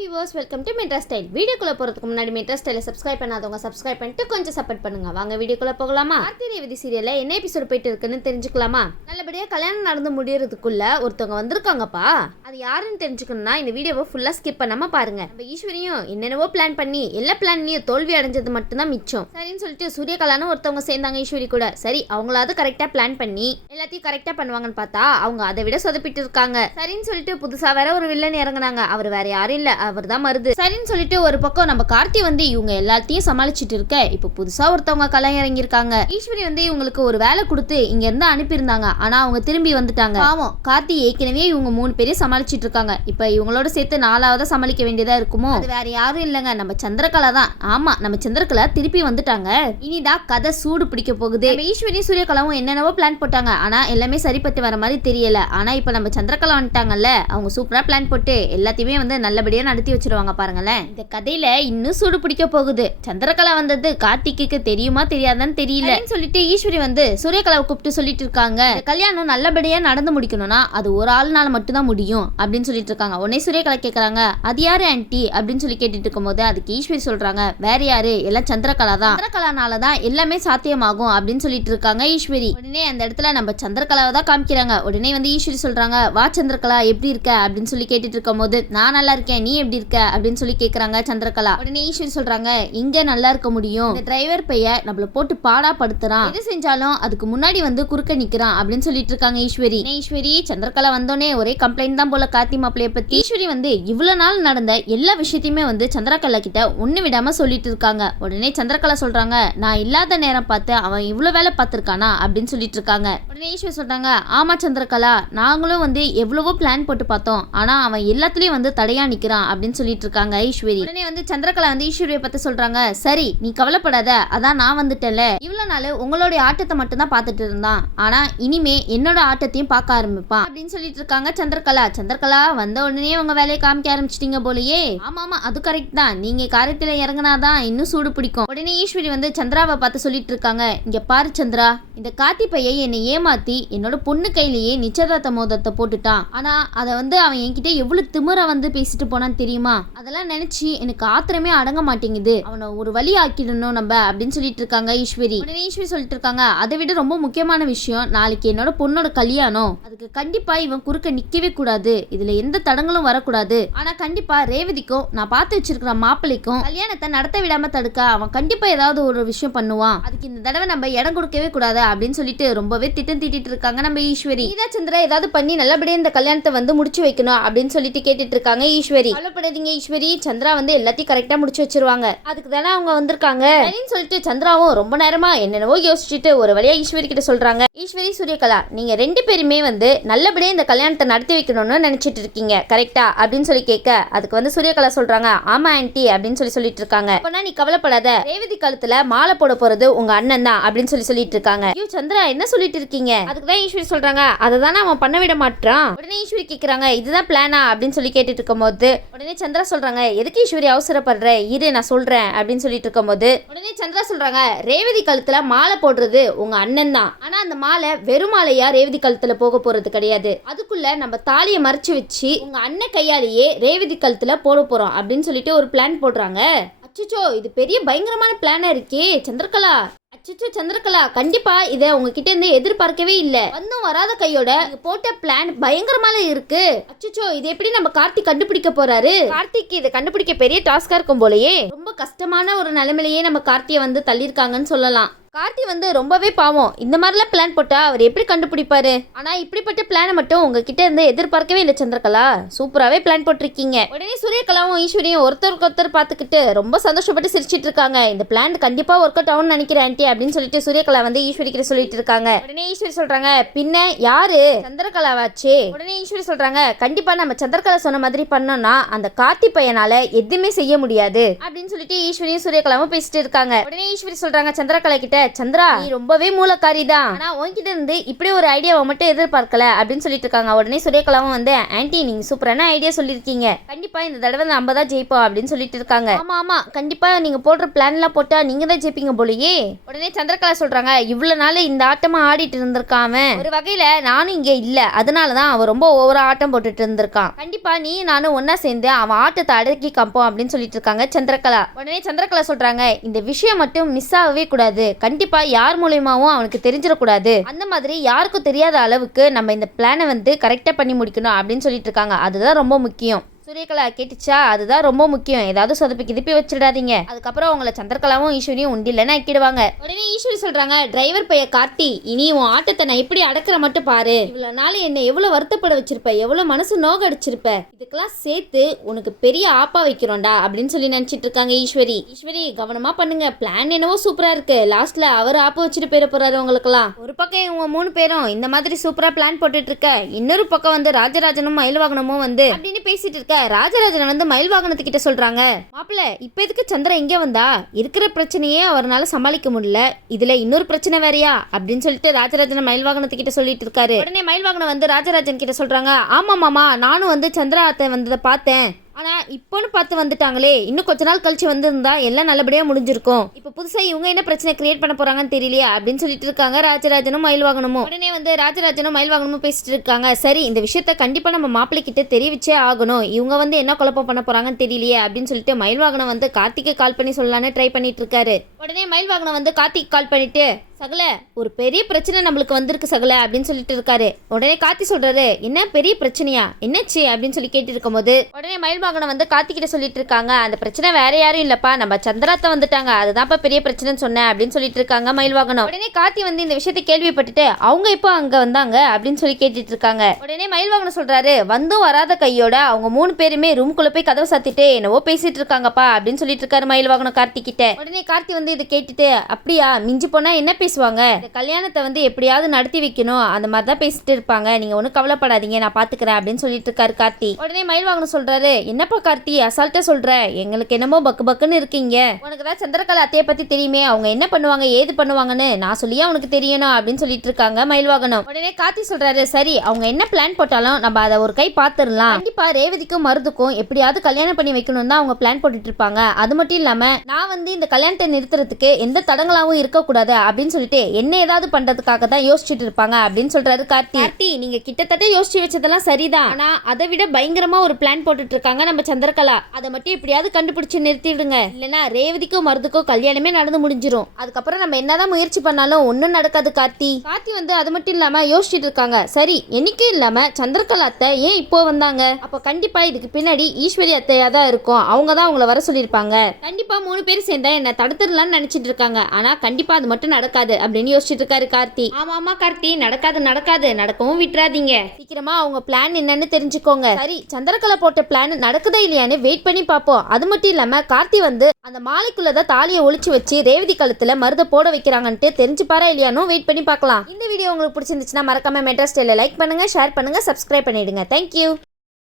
Viewers, welcome to metro style. வீடியோக்குள்ள போறதுக்கு முன்னாடி மெட்ரா ஸ்டைலை சப்ஸ்கிரைப் பண்ணாதவங்க சப்ஸ்கிரைப் பண்ணிட்டு கொஞ்சம் சப்போர்ட் பண்ணுங்க. வாங்க வீடியோக்குள்ள போகலாமா? கார்த்தி ரேவதி சீரியல்ல என்ன எபிசோட் போயிட்டு இருக்குன்னு தெரிஞ்சுக்கலாமா? நல்லபடியா கல்யாணம் நடந்து முடியறதுக்குள்ள ஒருத்தவங்க வந்திருக்காங்கப்பா. அது யாருன்னு தெரிஞ்சுக்கணும்னா இந்த வீடியோவை ஃபுல்லா ஸ்கிப் பண்ணாம பாருங்க. நம்ம ஈஸ்வரியும் என்னென்னவோ பிளான் பண்ணி எல்லா பிளான்லயும் தோல்வி அடைஞ்சது மட்டும்தான் மிச்சம். சரின்னு சொல்லிட்டு சூரியகலான்னு ஒருத்தவங்க சேர்ந்தாங்க ஈஸ்வரி கூட. சரி, அவங்களாவது கரெக்டா பிளான் பண்ணி எல்லாத்தையும் கரெக்டா பண்ணுவாங்கன்னு பார்த்தா அவங்க அதை விட சொதப்பிட்டு இருக்காங்க. சரின்னு சொல்லிட்டு புதுசா வேற ஒரு வில்லன் இறங்குனாங்க. அவர் வேற யாரும் இல்ல, அவர் தான் மருது. சரின்னு சொல்லிட்டு ஒரு பக்கம் நம்ம கார்த்தி வந்து இவங்க எல்லாத்தையும் சமாளிச்சுட்டு இருக்க, இப்போ புதுசா ஒருத்தவங்க கல்யாணம் இறங்கியிருக்காங்க. ஈஸ்வரி வந்து இவங்களுக்கு ஒரு வேலை கொடுத்து இங்க இருந்து அனுப்பியிருந்தாங்க. ஆனா அவங்க திரும்பி வந்துட்டாங்க. பாவம், கார்த்தி ஏற்கனவே இவங்க 3 பேரையும் சமாளிச்சுட்டு இருக்காங்க. இப்ப இவங்களோட சேர்த்து 4ஆவதா சமாளிக்க வேண்டியதா இருக்குமோ? அது வேற யாரும் இல்லைங்க, நம்ம சந்திரகலா தான். ஆமா, நம்ம சந்திரகலா திருப்பி வந்துட்டாங்க. இனிதான் கதை சூடு பிடிக்க போகுது. நம்ம ஈஸ்வரி சூரியகலாவும் என்னென்னவோ பிளான் போட்டாங்க. ஆனா எல்லாமே சரிப்பட்டு வர மாதிரி தெரியல. ஆனா இப்ப நம்ம சந்திரகலா வந்துட்டாங்கல்ல, அவங்க சூப்பரா பிளான் போட்டு எல்லாத்தையுமே வந்து நல்லபடியா நடத்தி வச்சிருவாங்க பாருங்களேன். இந்த கதையில இன்னும் சூடு பிடிக்க போகுது. சந்திரகலா வந்தது கார்த்திக்கு தெரியுமா தெரியாதான்னு தெரியல சொல்லிட்டு ஈஸ்வரி வந்து சூரியகலாவை கூப்பிட்டு சொல்லிட்டு இருக்காங்க, கல்யாணம் நல்லபடியா நடந்து முடிக்கணும்னா அது ஒரு ஆள்னால மட்டும்தான் முடியும் அப்படின்னு சொல்லிட்டு இருக்காங்க. உடனே சூரியகலா கேக்குறாங்க, அது யாரு ஆன்ட்டி அப்படின்னு சொல்லி கேட்டுட்டு இருக்கும் போது அதுக்கு ஈஸ்வரி சொல்றாங்க, வேற யாரு, எல்லாம் சந்திரகலா தான். சந்திரகலானாலதான் எல்லாமே சாத்தியமாகும் அப்படின்னு சொல்லிட்டு இருக்காங்க ஈஸ்வரி. உடனே அந்த இடத்துல நம்ம சந்திரகலாவை தான் காமிக்கிறாங்க. உடனே வந்து ஈஸ்வரி சொல்றாங்க, வா சந்திரகலா எப்படி இருக்க அப்படின்னு சொல்லி கேட்டுட்டு இருக்கும் போது, நான் நல்லா இருக்கேன், நீ எப்படி இருக்க அப்படின்னு சொல்லி கேக்குறாங்க சந்திரகலா. உடனே ஈஸ்வரி சொல்றாங்க, இங்க நல்லா இருக்க முடியும், இந்த டிரைவர் பையன் நம்மள போட்டு பாடா படுத்துறான், எது செஞ்சாலும் அதுக்கு முன்னாடி வந்து குறுக்க நிக்கிறான் அப்படின்னு சொல்லிட்டு இருக்காங்க ஈஸ்வரி. ஈஸ்வரி சந்திரகலா வந்தோடனே ஒரே கம்ப்ளைண்ட் தான் போல கார்த்தி மாப்பிளைய பத்தி. ஈஸ்வரி வந்து இவ்வளவு நாள் நடந்த எல்லா விஷயத்தையுமே வந்து சந்திரகலா கிட்ட ஒண்ணு விடாம சொல்லிட்டு இருக்காங்க. உடனே சந்திரகலா சொல்றாங்க, நான் இல்லாத நேரம் பார்த்து அவன் இவ்வளவு வேலை பார்த்திருக்கானா அப்படின்னு சொல்லிட்டு இருக்காங்க. உடனே ஈஸ்வரி சொல்றாங்க, ஆமா சந்திரகலா, நாங்களும் வந்து எவ்வளவோ பிளான் போட்டு பார்த்தோம், ஆனா அவன் எல்லாத்துலயும் வந்து தடையா நிக்கிறான் அப்படின்னு சொல்லிட்டு இருக்காங்க ஈஸ்வரி. உடனே வந்து சந்திரகலா வந்து ஈஸ்வரியை பத்தி சொல்றாங்க, சரி நீ கவலைப்படாத, அதான் நான் வந்துட்டேன்ல, இவ்வளவு நாள் உங்களுடைய ஆட்டத்தை மட்டும் தான் பார்த்துட்டு இருந்தான், ஆனா இனிமே என்னோட ஆட்டத்தையும் பார்க்க ஆரம்பிப்பான் அப்படின்னு சொல்லிட்டு இருக்காங்க சந்திரகலா. சந்திரகலா வந்த உடனே உங்க வேலையை காமிக்க ஆரம்பிச்சிட்டீங்க போலயே. ஆமா ஆமா, அது கரெக்ட் தான், நீங்க காரியத்துல இறங்கினாதான் இன்னும் சூடு பிடிக்கும். உடனே ஈஸ்வரி வந்து சந்திராவை பார்த்து சொல்லிட்டு இருக்காங்க, இங்க பாரு சந்திரா, இந்த கார்த்தி பையன் என்னை ஏமாத்தி என்னோட பொண்ணு கையிலேயே நிச்சயதார்த்த மோதிரத்தை போட்டுட்டான். ஆனா அதை வந்து அவன் என்கிட்ட எவ்வளவு திமிரா வந்து பேசிட்டு போனான்னு தெரியுமா? அதெல்லாம் நினைச்சு எனக்கு ஆத்திரமே அடங்க மாட்டேங்குது. அவனை ஒரு வழி ஆக்கிடணும் நம்ம அப்படின்னு சொல்லிட்டு இருக்காங்க ஈஸ்வரி. உடனே ஈஸ்வரி சொல்லிட்டு இருக்காங்க, அதை விட ரொம்ப முக்கியமான விஷயம், நாளைக்கு என்னோட பொண்ணோட கல்யாணம், அதுக்கு கண்டிப்பா இவன் குறுக்க நிக்கவே கூடாது, இதுல எந்த தடங்களும் வரக்கூடாது. ஆனா கண்டிப்பா ரேவதிக்கும் நான் பார்த்து வச்சிருக்கிற மாப்பிள்ளைக்கும் கல்யாணத்தை நடத்த விடாம தடுக்க அவன் கண்டிப்பா ஏதாவது ஒரு விஷயம் பண்ணுவான். அதுக்கு இந்த தடவை நம்ம இடம் கொடுக்கவே கூடாது அப்படின்னு சொல்லிட்டு ரொம்பவே திட்டம் தீட்டிட்டு இருக்காங்க நம்ம ஈஸ்வரி. இதா சந்திரா ஏதாவது பண்ணி நல்லபடியா இந்த கல்யாணத்தை வந்து முடிச்சு வைக்கணும் அப்படின்னு சொல்லிட்டு கேட்டுட்டு இருக்காங்க ஈஸ்வரி. கவலைப்படாதீங்க ஈஸ்வரி, சந்திரா வந்து எல்லாத்தையும் கரெக்டா முடிச்சு வச்சிருவாங்க, அதுக்கு தானே அவங்க வந்திருக்காங்க அப்படின்னு சொல்லிட்டு சந்திராவும் ரொம்ப நேரமா என்னென்னவோ யோசிச்சுட்டு ஒரு வழியா ஈஸ்வரி கிட்ட சொல்றாங்க, ஈஸ்வரி சூரியகலா, நீங்க 2 பேருமே வந்து நல்லபடியா இந்த கல்யாணத்தை நடத்தி வைக்கணும்னு நினைச்சிட்டு இருக்கீங்க கரெக்டா அப்படின்னு சொல்லி கேட்க, அதுக்கு வந்து சூரியகலா சொல்றாங்க, ஆமா ஆன்ட்டி அப்படின்னு சொல்லிட்டு இருக்காங்க. அப்பனா நீ கவலைப்படாத, ரேவதி கழுத்துல மாலை போட போறது உங்க அண்ணன் தான் அப்படின்னு சொல்லிட்டு இருக்காங்க. ஐயோ சந்திரா, என்ன சொல்லிட்டு இருக்கீங்க? அதுக்கு தான் ஈஸ்வரி சொல்றாங்க, அதை தானே அவன் பண்ண விட மாட்டான். உடனே ஈஸ்வரி கேக்குறாங்க, இதுதான் பிளானா அப்படின்னு சொல்லி கேட்டுட்டு இருக்கும் போது உடனே சந்திரா சொல்றாங்க, எதுக்கு ஈஸ்வரி அவசரப்படுற, இரு நான் சொல்றேன் அப்படின்னு சொல்லிட்டு இருக்கும் போது உடனே சந்திரா சொல்றாங்க, ரேவதி கழுத்துல மாலை போடுறது உங்க அண்ணன் தான், ஆனா அந்த மாலை வெறும் மாலையா ரேவதி கழுத்துல போக போறது கிடையாது, அதுக்குள்ள நம்ம தாலியை மறைச்சு வச்சு உங்க அண்ணன் கையாலேயே ரேவதி கழுத்துல போட போறோம் அப்படின்னு சொல்லிட்டு ஒரு பிளான் போடுறாங்க. அச்சோ, இது பெரிய பயங்கரமான பிளானா இருக்கே சந்திரகலா. அச்சோ சந்திரகலா, கண்டிப்பா இதை உங்ககிட்ட இருந்து எதிர்பார்க்கவே இல்ல, வந்தும் வராத கையோட போட்ட பிளான் பயங்கரமான இருக்கு. அச்சோ, இது எப்படி நம்ம கார்த்திக் கண்டுபிடிக்க போறாரு? கார்த்திக் இதை கண்டுபிடிக்க பெரிய டாஸ்கா இருக்கும் போலயே. ரொம்ப கஷ்டமான ஒரு நிலைமையிலேயே நம்ம கார்த்தியை வந்து தள்ளியிருக்காங்கன்னு சொல்லலாம். கார்த்தி வந்து ரொம்பவே பாவம், இந்த மாதிரிலாம் பிளான் போட்டா அவர் எப்படி கண்டுபிடிப்பாரு? ஆனா இப்படிப்பட்ட பிளானை மட்டும் உங்ககிட்ட இருந்து எதிர்பார்க்கவே இல்லை சந்திரகலா, சூப்பராகவே பிளான் போட்டிருக்கீங்க. உடனே சூரியகலாவும் ஈஸ்வரியும் ஒருத்தருக்கு ஒருத்தர் பார்த்துக்கிட்டு ரொம்ப சந்தோஷப்பட்டு சிரிச்சிட்டு இருக்காங்க. இந்த பிளான் கண்டிப்பா ஒர்க் அவுட் ஆகும்னு நினைக்கிறேன் ஆன்ட்டி அப்படின்னு சொல்லிட்டு சூரியகலா வந்து ஈஸ்வரி கிட்ட சொல்லிட்டு இருக்காங்க. உடனே ஈஸ்வரி சொல்றாங்க, பின்ன யாரு, சந்திரகலாவாச்சு. உடனே ஈஸ்வரி சொல்றாங்க, கண்டிப்பா நம்ம சந்திரகலா சொன்ன மாதிரி பண்ணோம்னா அந்த கார்த்தி பையனால எதுவுமே செய்ய முடியாது அப்படின்னு சொல்லிட்டு ஈஸ்வரியும் சூரியகலாவும் பேசிட்டு இருக்காங்க. உடனே ஈஸ்வரி சொல்றாங்க சந்திரகலா கிட்ட, சந்திரா நீ ரொம்பவே மூலக்காரி தான், ஆனா உன்கிட்ட இருந்து இப்படி ஒரு ஐடியாவை மட்டும் எதிர்பார்க்கல அப்படின்னு சொல்லிட்டு இருக்காங்க. உடனே சூரியகலாவும் வந்து ஆன்ட்டி நீங்க சூப்பரான ஐடியா சொல்லியிருக்கீங்க, கண்டிப்பா இந்த தடவை நம்ம தான் ஜெயிப்போம் அப்படின்னு சொல்லிட்டு இருக்காங்க. ஆமா ஆமா கண்டிப்பா நீங்க போடுற பிளான் எல்லாம் போட்டா நீங்க தான் ஜெயிப்பீங்க போலயே. உடனே சந்திரகலா சொல்றாங்க இவ்வளவு நாள் இந்த ஆட்டமா ஆடிட்டு இருந்திருக்காம ஒரு வகையில நானும் இங்க இல்ல, அதனாலதான் அவன் ரொம்ப ஓவரா ஆட்டம் போட்டுட்டு இருந்திருக்கான், கண்டிப்பா நீ நானும் ஒன்னா சேர்ந்து அவன் ஆட்டத்தை அடக்கி காப்போம் அப்படின்னு சொல்லிட்டு இருக்காங்க சந்திரகலா. உடனே சந்திரகலா சொல்றாங்க இந்த விஷயம் மட்டும் மிஸ் ஆகவே கூடாது, கண்டிப்பா யார் மூலியமாவும் அவனுக்கு தெரிஞ்சிடக்கூடாது, அந்த மாதிரி யாருக்கும் தெரியாத அளவுக்கு நம்ம இந்த பிளானை வந்து கரெக்டா பண்ணி முடிக்கணும் அப்படின்னு சொல்லிட்டு இருக்காங்க. அதுதான் ரொம்ப முக்கியம். சூரியகலா கேட்டுச்சா, அதுதான் ரொம்ப முக்கியம், ஏதாவது சொதப்பி கிதப்பி வச்சிடாதீங்க, அதுக்கப்புறம் உங்களை சந்திரகலாவும் ஈஸ்வரியும் உண்டில்லன்னு ஆக்கிடுவாங்க. உடனே ஈஸ்வரி சொல்றாங்க டிரைவர் பைய கார்த்தி இனி உன் ஆட்டத்தை நான் எப்படி அடக்கிற மட்டும் பாரு, இவ்வளவு நாள் என்ன எவ்வளவு வருத்தப்பட வச்சிருப்ப, எவ்வளவு மனசு நோக அடிச்சிருப்ப, இதுக்கெல்லாம் சேர்த்து உனக்கு பெரிய ஆப்பா வைக்கிறோம்டா அப்படின்னு சொல்லி நினைச்சிட்டு இருக்காங்க ஈஸ்வரி. ஈஸ்வரி கவனமா பண்ணுங்க, பிளான் என்னவோ சூப்பரா இருக்கு, லாஸ்ட்ல அவர் ஆப்பா வச்சுட்டு போயிட போறாரு உங்களுக்கெல்லாம். ஒரு பக்கம் இவங்க 3 பேரும் இந்த மாதிரி சூப்பரா பிளான் போட்டுட்டு இருக்க, இன்னொரு பக்கம் வந்து ராஜராஜனும் மயில்வாகனமும் வந்து அப்படின்னு பேசிட்டு இருக்க. ராஜராஜன் வந்து மயில்வாகனத்துக்கிட்ட சொல்றாங்க மாப்பிள்ள இப்ப எதுக்கு சந்திரா இங்க வந்தா, இருக்கிற பிரச்சனையே அவரால் சமாளிக்க முடியல, இதுல இன்னொரு பிரச்சனை வேறையா அப்படின்னு சொல்லிட்டு ராஜராஜன் மயில்வாகனத்துக்கிட்ட சொல்லிட்டு இருக்காரு. உடனே மயில்வாகனம் வந்து ராஜராஜன் கிட்ட சொல்றாங்க ஆமா மாமா நானும் வந்து சந்திரா அத்தை வந்ததை பார்த்தேன், ஆனா இப்போன்னு பார்த்து வந்துட்டாங்களே, இன்னும் கொஞ்ச நாள் கழிச்சு வந்திருந்தா எல்லாம் நல்லபடியா முடிஞ்சிருக்கும், இப்ப புதுசா இவங்க என்ன பிரச்சனை கிரியேட் பண்ண போறாங்கன்னு தெரியலையா அப்படின்னு சொல்லிட்டு இருக்காங்க ராஜராஜனும் மயில்வாகனமும். உடனே வந்து ராஜராஜனும் மயில்வாகனமும் பேசிட்டு இருக்காங்க சரி இந்த விஷயத்த கண்டிப்பா நம்ம மாப்பிள்ளை கிட்ட தெரிவிச்சே ஆகணும், இவங்க வந்து என்ன குழப்பம் பண்ண போறாங்கன்னு தெரியலையே அப்படின்னு சொல்லிட்டு மயில்வாகனம் வந்து கார்த்திக்கு கால் பண்ணி சொல்லலான்னு ட்ரை பண்ணிட்டு இருக்காரு. உடனே மயில்வாகனம் வந்து கார்த்திக் கால் பண்ணிட்டு சகல ஒரு பெரிய பிரச்சனை நம்மளுக்கு வந்திருக்கு சகல அப்படின்னு சொல்லிட்டு இருக்காரு. உடனே கார்த்தி சொல்றாரு என்ன பெரிய பிரச்சனையா, என்னாச்சு அப்படின்னு சொல்லி கேட்டு இருக்கும் போது உடனே மயில்வாகனம் வந்து கார்த்திகிட்ட சொல்லிட்டு இருக்காங்க அந்த பிரச்சனை வேற யாரும் இல்லப்பா, நம்ம சந்திராத்தை வந்துட்டாங்க, அதுதான்ப்பா பெரிய பிரச்சனைன்னு சொன்னேன் அப்படின்னு சொல்லிட்டு இருக்காங்க மயில்வாகனம். உடனே கார்த்தி வந்து இந்த விஷயத்தை கேள்விப்பட்டுட்டு அவங்க இப்போ அங்க வந்தாங்க அப்படின்னு சொல்லி கேட்டுட்டு இருக்காங்க. உடனே மயில்வாகனம் சொல்றாரு வந்தும் வராத கையோட அவங்க 3 பேருமே ரூம்குள்ள போய் கதவை சாத்திட்டு என்னவோ பேசிட்டு இருக்காங்கப்பா அப்படின்னு சொல்லிட்டு இருக்காரு மயில்வாகனம் கார்த்தி கிட்ட. உடனே கார்த்தி வந்து இதை கேட்டுட்டு அப்படியா மிஞ்சி போனா என்ன பேசுவாங்க, இந்த கல்யாணத்தை வந்து எப்படியாவது நடத்தி வைக்கணும் அந்த மாதிரி தான் பேசிட்டு இருப்பாங்க, நீங்க ஒன்றும் கவலைப்படாதீங்க நான் பாத்துக்கிறேன் அப்படின்னு சொல்லிட்டு இருக்காரு கார்த்தி. உடனே மயில்வாகனம் சொல்றாரு என்னப்பா கார்த்தி அசால்ட்டா சொல்ற, எங்களுக்கு என்னமோ பக்கு பக்குன்னு இருக்கீங்க, உனக்கு தான் சந்திரகலா அத்தையை பத்தி தெரியுமே, அவங்க என்ன பண்ணுவாங்க ஏது பண்ணுவாங்கன்னு நான் சொல்லியா உனக்கு தெரியணும் அப்படின்னு சொல்லிட்டு இருக்காங்க மயில்வாகனம். உடனே கார்த்தி சொல்றாரு சரி அவங்க என்ன பிளான் போட்டாலும் நம்ம அதை ஒரு கை பாத்துடலாம், கண்டிப்பா ரேவதிக்கும் மருதுக்கும் எப்படியாவது கல்யாணம் பண்ணி வைக்கணும் தான் அவங்க பிளான் போட்டுட்டு இருப்பாங்க, அது மட்டும் இல்லாம நான் வந்து இந்த கல்யாணத்தை நிறுத்துறதுக்கு எந்த தடங்களாவும் இருக்கக்கூடாது அப்படின்னு சொல்லிட்டு என்ன ஏதாவது பண்றதுக்காக தான் யோசிச்சுட்டு இருப்பாங்க அப்படின்னு சொல்றாரு கார்த்தி. நீங்க கிட்டத்தட்ட யோசிச்சு வச்சதெல்லாம் சரிதான், ஆனா அதை விட பயங்கரமா ஒரு பிளான் போட்டுட்டு இருக்காங்க நம்ம சந்திரகலா, அதை மட்டும் எப்படியாவது கண்டுபிடிச்சு நிறுத்திடுங்க, இல்லனா ரேவதிக்கும் மருதுக்கும் கல்யாணமே நடந்து முடிஞ்சிரும், அதுக்கப்புறம் நம்ம என்னதான் முயற்சி பண்ணாலும் ஒன்னும் நடக்காது கார்த்தி வந்து அது மட்டும் இல்லாம யோசிச்சுட்டு இருக்காங்க சரி என்னைக்கும் இல்லாம சந்திரகலா அத்தை ஏன் இப்போ வந்தாங்க, அப்ப கண்டிப்பா இதுக்கு பின்னாடி ஈஸ்வரி அத்தையா தான் இருக்கும், அவங்க தான் அவங்கள வர சொல்லியிருப்பாங்க, கண்டிப்பா 3 பேர் சேர்ந்தா என்ன தடுத்துடலாம்னு நினைச்சிட்டு இருக்காங்க, ஆனா கண்டிப்பா அது மட்டும் நடக்காது அப்படின்னு யோசிச்சுட்டு இருக்காரு கார்த்தி. ஆமா கார்த்தி நடக்காது நடக்கவும் விட்டுறாதீங்க, சீக்கிரமா அவங்க பிளான் என்னன்னு தெரிஞ்சுக்கோங்க, சரி சந்திரகலா போட்ட பிளான் நடக்குதா இல்லையான்னு வெயிட் பண்ணி பார்ப்போம், அது மட்டும் இல்லாம கார்த்தி வந்து அந்த மாலைக்குள்ளதான் தாலியை ஒளிச்சு வச்சு ரேவதி கழுத்துல மருத போட வைக்கிறாங்கன்ட்டு தெரிஞ்சு பாரா இல்லையானோ வெயிட் பண்ணி பார்க்கலாம். இந்த வீடியோ உங்களுக்கு பிடிச்சிருந்துச்சுன்னா மறக்காம மெட்ரா ஸ்டைல லைக் பண்ணுங்க, ஷேர் பண்ணுங்க, சப்ஸ்கிரைப் பண்ணிடுங்க. தேங்க்யூ.